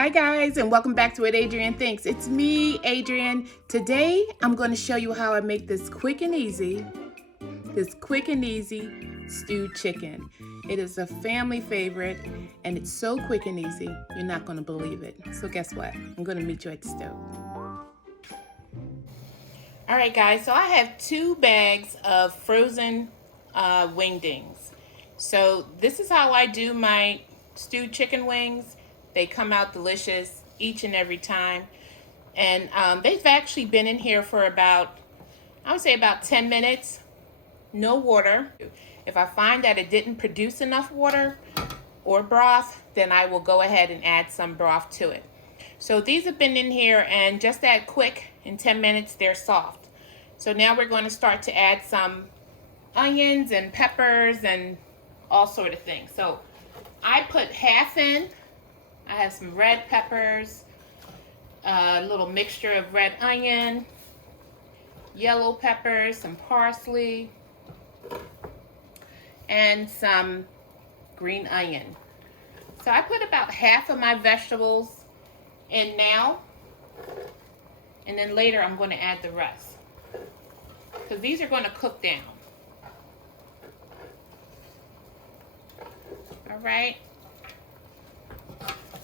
Hi guys, and welcome back to What Adrianne Thinks. It's me, Adrianne. Today I'm going to show you how I make this quick and easy stewed chicken. It is a family favorite and it's so quick and easy, you're not going to believe it. So guess what? I'm going to meet you at the stove. Alright guys, so I have 2 bags of frozen wingdings. So this is how I do my stewed chicken wings. They come out delicious each and every time. And they've actually been in here for about, I would say about 10 minutes. No water. If I find that it didn't produce enough water or broth, then I will go ahead and add some broth to it. So these have been in here, and just that quick, in 10 minutes, they're soft. So now we're going to start to add some onions and peppers and all sort of things. So I put half in. I have some red peppers, a little mixture of red onion, yellow peppers, some parsley, and some green onion. So I put about half of my vegetables in now, and then later I'm going to add the rest, because these are going to cook down. All right.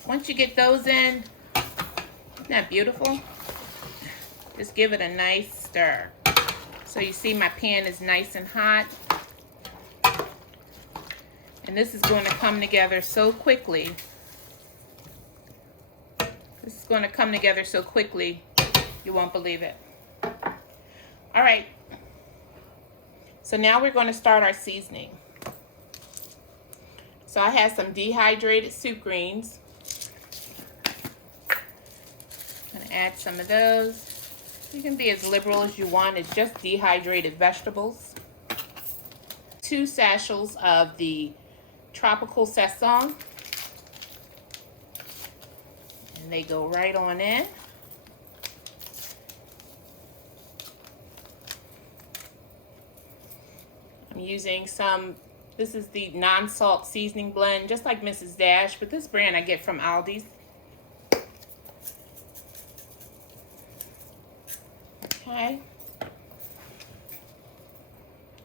Once you get those in, isn't that beautiful? Just give it a nice stir. So you see my pan is nice and hot. And this is going to come together so quickly. This is going to come together so quickly, you won't believe it. All right. So now we're going to start our seasoning. So I have some dehydrated soup greens. I'm going to add some of those. You can be as liberal as you want. It's just dehydrated vegetables. 2 sachets of the tropical Sazon. And they go right on in. I'm using some, this is the non-salt seasoning blend, just like Mrs. Dash, but this brand I get from Aldi's. Okay.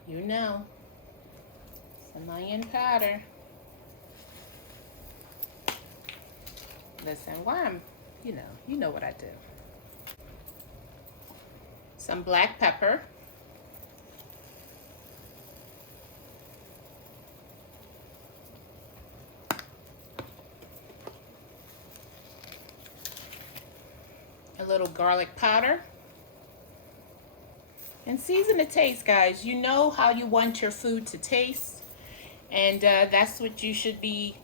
You know, some onion powder. Listen, why I'm, you know what I do. Some black pepper. A little garlic powder. And season to taste, guys. You know how you want your food to taste, and that's what you should be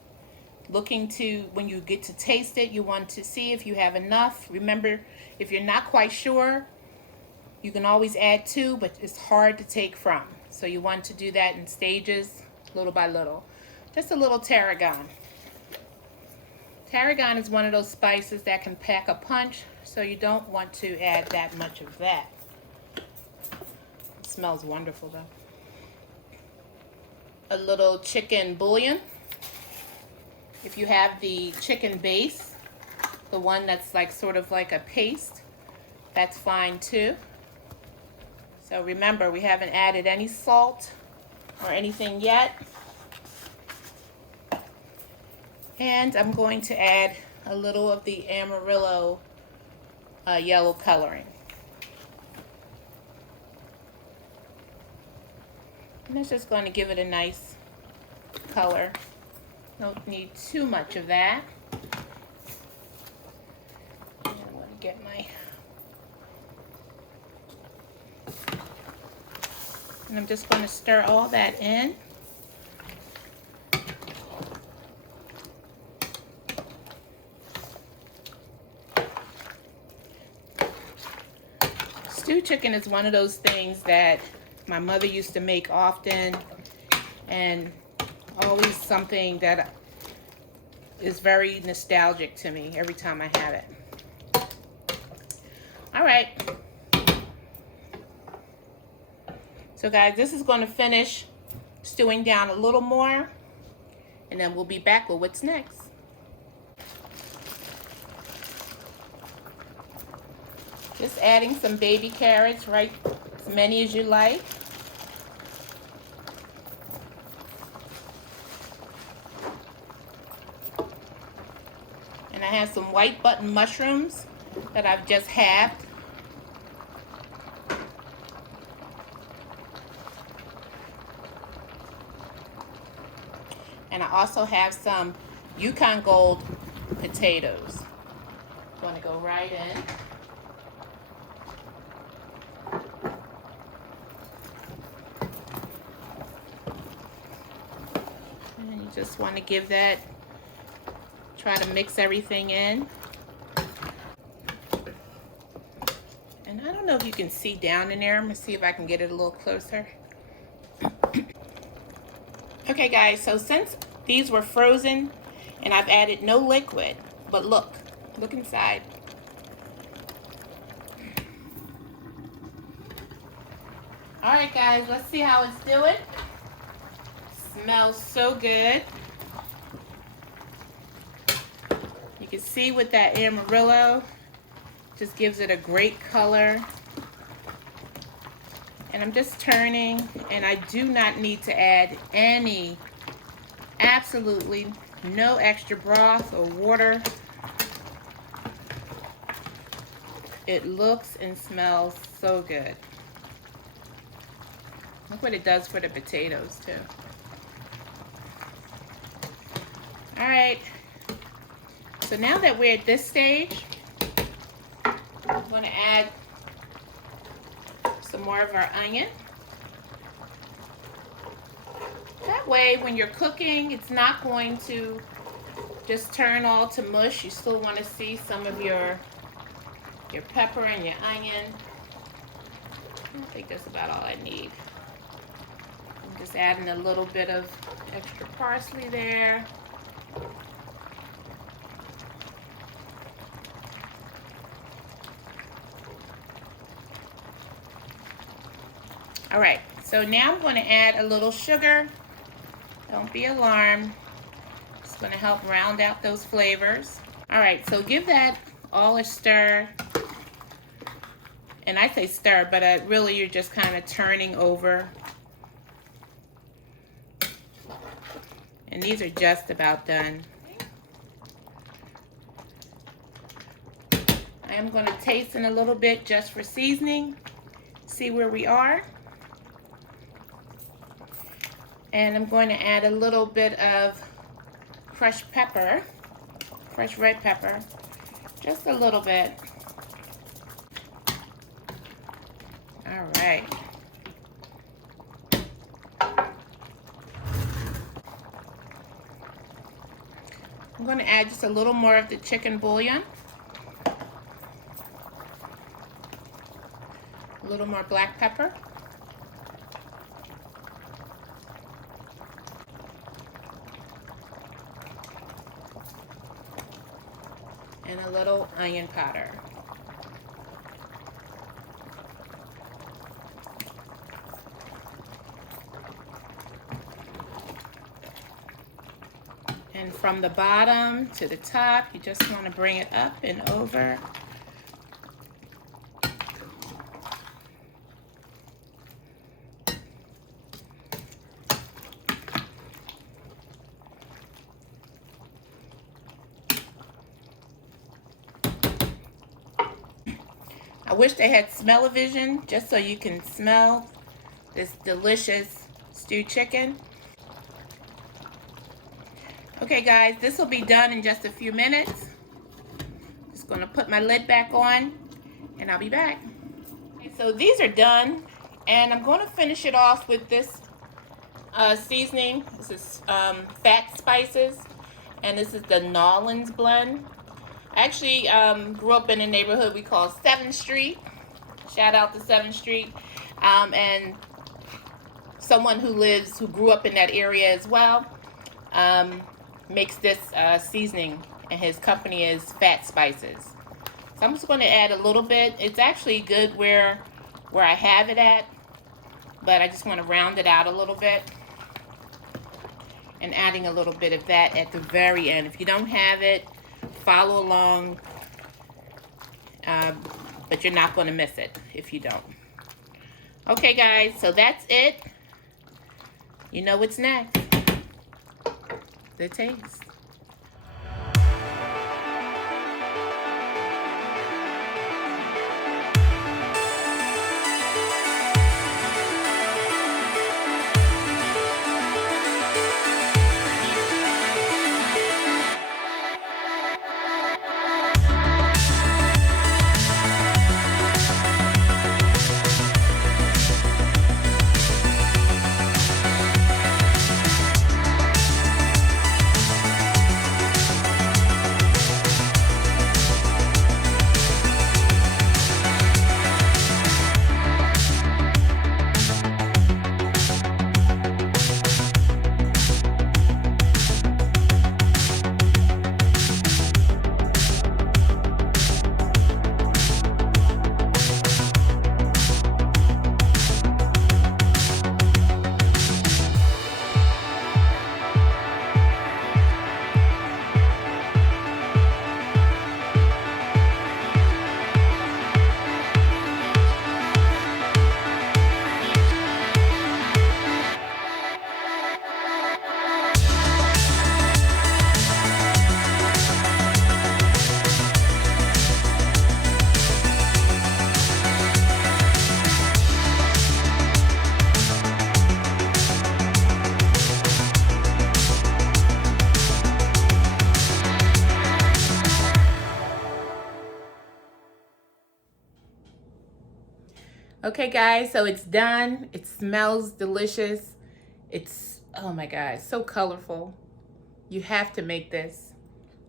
looking to when you get to taste it. You want to see if you have enough. Remember, if you're not quite sure, you can always add to, but it's hard to take from. So you want to do that in stages, little by little. Just a little tarragon. Tarragon is one of those spices that can pack a punch, so you don't want to add that much of that. It smells wonderful though. A little chicken bouillon. If you have the chicken base, the one that's like sort of like a paste, that's fine too. So remember, we haven't added any salt or anything yet. And I'm going to add a little of the Amarillo yellow coloring. And that's just going to give it a nice color. Don't need too much of that. And I want to get my... And I'm just going to stir all that in. Stewed chicken is one of those things that my mother used to make often, and always something that is very nostalgic to me every time I have it. All right. So guys, this is going to finish stewing down a little more, and then we'll be back with what's next. Just adding some baby carrots, right? As many as you like. And I have some white button mushrooms that I've just halved. And I also have some Yukon Gold potatoes. I'm going to go right in. And you just want to give that, try to mix everything in. And I don't know if you can see down in there. I'm going to see if I can get it a little closer. Okay guys, so since these were frozen and I've added no liquid, but look inside. Alright guys, let's see how it's doing. Smells so good. You can see with that Amarillo, just gives it a great color. And I'm just turning, and I do not need to add any, absolutely no extra broth or water. It looks and smells so good. Look what it does for the potatoes too. All right, so now that we're at this stage, I'm going to add some more of our onion. That way when you're cooking, it's not going to just turn all to mush. You still want to see some of your pepper and your onion. I think that's about all I need. I'm just adding a little bit of extra parsley there. All right, so now I'm going to add a little sugar. Don't be alarmed. It's going to help round out those flavors. All right, so give that all a stir. And I say stir, but really you're just kind of turning over. And these are just about done. I am going to taste in a little bit just for seasoning. See where we are. And I'm going to add a little bit of crushed pepper, fresh red pepper, just a little bit. All right. I'm going to add just a little more of the chicken bouillon, a little more black pepper. And a little onion powder. And from the bottom to the top, you just want to bring it up and over. I wish they had smell-o-vision just so you can smell this delicious stewed chicken. Okay guys, this will be done in just a few minutes. Just gonna put my lid back on and I'll be back. Okay, so these are done and I'm going to finish it off with this seasoning. This is fat spices and this is the Nolans blend. I actually grew up in a neighborhood we call 7th Street. Shout out to 7th Street. And someone who grew up in that area as well, makes this seasoning, and his company is Fat Spices. So I'm just going to add a little bit. It's actually good where I have it at, but I just want to round it out a little bit. And adding a little bit of that at the very end. If you don't have it, follow along but you're not going to miss it if you don't. Okay, guys, so that's it. You know what's next. The taste. Okay, guys, so it's done. It smells delicious. It's, oh my God, so colorful. You have to make this.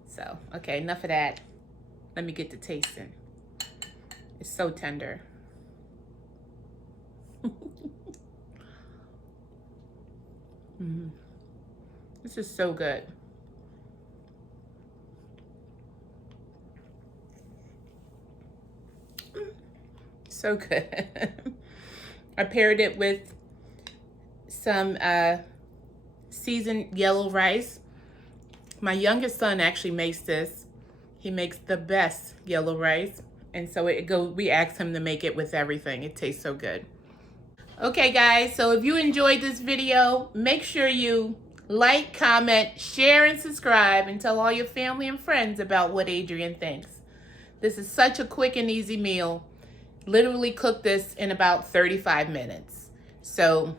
So, okay, enough of that. Let me get to tasting. It's so tender. This is so good. So good. I paired it with some seasoned yellow rice. My youngest son actually makes this. He makes the best yellow rice. And so we asked him to make it with everything. It tastes so good. Okay, guys, so if you enjoyed this video, make sure you like, comment, share, and subscribe, and tell all your family and friends about what Adrianne thinks. This is such a quick and easy meal. Literally cook this in about 35 minutes. So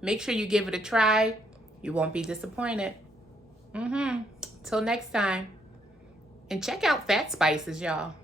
make sure you give it a try. You won't be disappointed. Till next time. And check out Fat Spices, y'all.